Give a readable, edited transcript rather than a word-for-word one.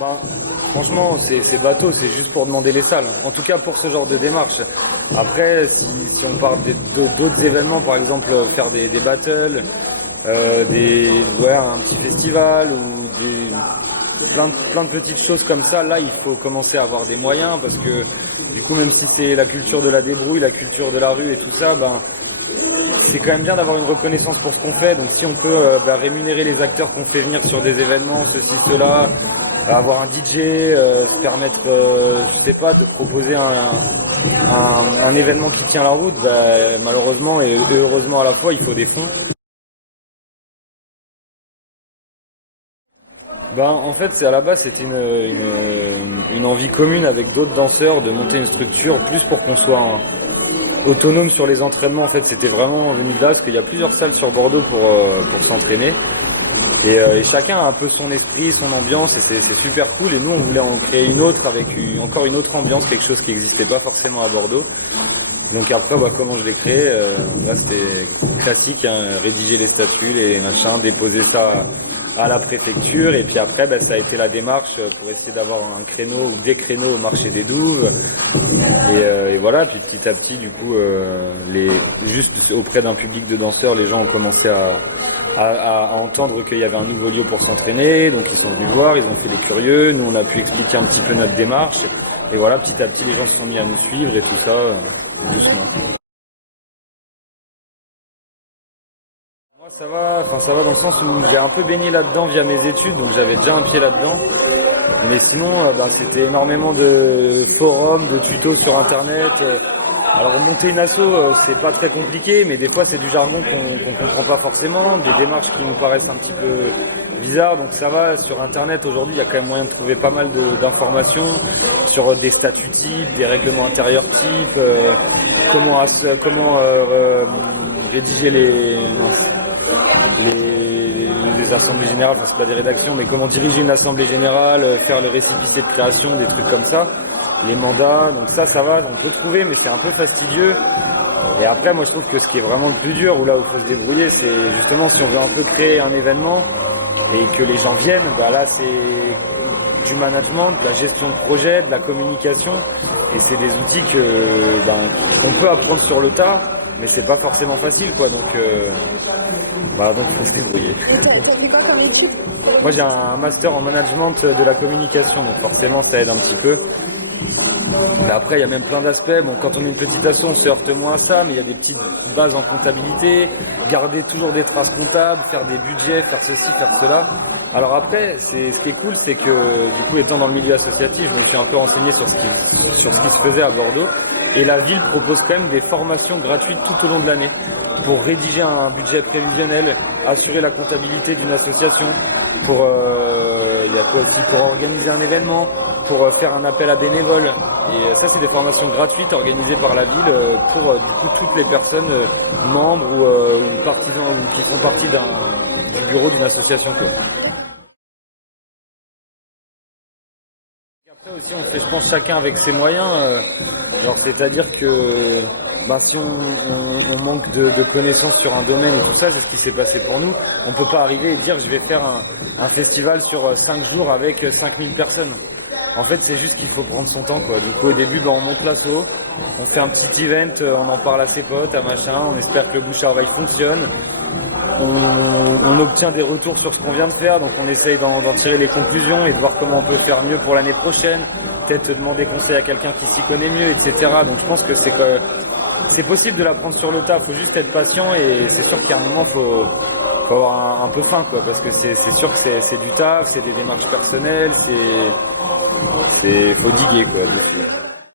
Ben, franchement, c'est bateau, c'est juste pour demander les salles. En tout cas, pour ce genre de démarche. Après, si on parle d'autres événements, par exemple, faire des battles, un petit festival ou plein de petites choses comme ça, là, il faut commencer à avoir des moyens parce que, du coup, même si c'est la culture de la débrouille, la culture de la rue et tout ça, ben, c'est quand même bien d'avoir une reconnaissance pour ce qu'on fait. Donc, si on peut rémunérer les acteurs qu'on fait venir sur des événements, ceci, cela, avoir un DJ, se permettre, je sais pas, de proposer un événement qui tient la route, malheureusement et heureusement à la fois, il faut des fonds. En fait, c'est à la base, c'était une envie commune avec d'autres danseurs de monter une structure, plus pour qu'on soit autonome sur les entraînements. En fait, c'était vraiment venu de là, parce qu'il y a plusieurs salles sur Bordeaux pour s'entraîner. Et chacun a un peu son esprit, son ambiance, et c'est super cool. Et nous, on voulait en créer une autre avec encore une autre ambiance, quelque chose qui n'existait pas forcément à Bordeaux. Donc après, comment je l'ai créé, là c'était classique, hein, rédiger les statuts, les machins, déposer ça à la préfecture, et puis après, ça a été la démarche pour essayer d'avoir un créneau ou des créneaux au marché des Douves. Et voilà, puis petit à petit, du coup, juste auprès d'un public de danseurs, les gens ont commencé à entendre qu'il y avait un nouveau lieu pour s'entraîner, donc ils sont venus voir, ils ont fait les curieux, nous on a pu expliquer un petit peu notre démarche, et voilà, petit à petit les gens se sont mis à nous suivre et tout ça, doucement. Moi ça va dans le sens où j'ai un peu baigné là-dedans via mes études, donc j'avais déjà un pied là-dedans. Mais sinon, c'était énormément de forums, de tutos sur internet. Alors monter une asso, c'est pas très compliqué, mais des fois c'est du jargon qu'on comprend pas forcément, des démarches qui nous paraissent un petit peu bizarres. Donc ça va, sur internet aujourd'hui, il y a quand même moyen de trouver pas mal d'informations sur des statuts types, des règlements intérieurs types, comment rédiger les assemblées générales, enfin c'est pas des rédactions, mais comment diriger une assemblée générale, faire le récipicier de création, des trucs comme ça, les mandats, donc ça va, on peut trouver, mais c'est un peu fastidieux. Et après, moi je trouve que ce qui est vraiment le plus dur, ou là où il faut se débrouiller, c'est justement si on veut un peu créer un événement et que les gens viennent, là c'est du management, de la gestion de projet, de la communication, et c'est des outils qu'on peut apprendre sur le tas, mais c'est pas forcément facile, quoi. Donc il faut se débrouiller. Moi j'ai un master en management de la communication, donc forcément ça aide un petit peu. Mais après il y a même plein d'aspects. Quand on est une petite asso, on se heurte moins à ça, mais il y a des petites bases en comptabilité, garder toujours des traces comptables, faire des budgets, faire ceci, faire cela. Alors après, ce qui est cool, c'est que du coup, étant dans le milieu associatif, je me suis un peu renseigné sur ce qui se faisait à Bordeaux. Et la ville propose quand même des formations gratuites tout au long de l'année pour rédiger un budget prévisionnel, assurer la comptabilité d'une association, il y a quoi aussi, pour organiser un événement, pour faire un appel à bénévoles. Et ça, c'est des formations gratuites organisées par la ville pour du coup toutes les personnes membres ou partisans ou qui sont partis du bureau d'une association, quoi. Après aussi, on fait, je pense, chacun avec ses moyens. C'est-à-dire que si on manque de connaissances sur un domaine et tout ça, c'est ce qui s'est passé pour nous. On peut pas arriver et dire je vais faire un festival sur 5 jours avec 5000 personnes. En fait, c'est juste qu'il faut prendre son temps, quoi. Du coup, au début, on monte l'assaut, on fait un petit event, on en parle à ses potes, à machin, on espère que le bouche à oreille fonctionne. On obtient des retours sur ce qu'on vient de faire, donc on essaye d'en tirer les conclusions et de voir comment on peut faire mieux pour l'année prochaine, peut-être demander conseil à quelqu'un qui s'y connaît mieux, etc. Donc je pense que c'est possible de l'apprendre sur le tas, il faut juste être patient, et c'est sûr qu'à un moment, faut avoir un peu faim, quoi, parce que c'est sûr que c'est du taf, c'est des démarches personnelles, faut diguer, quoi, dessus.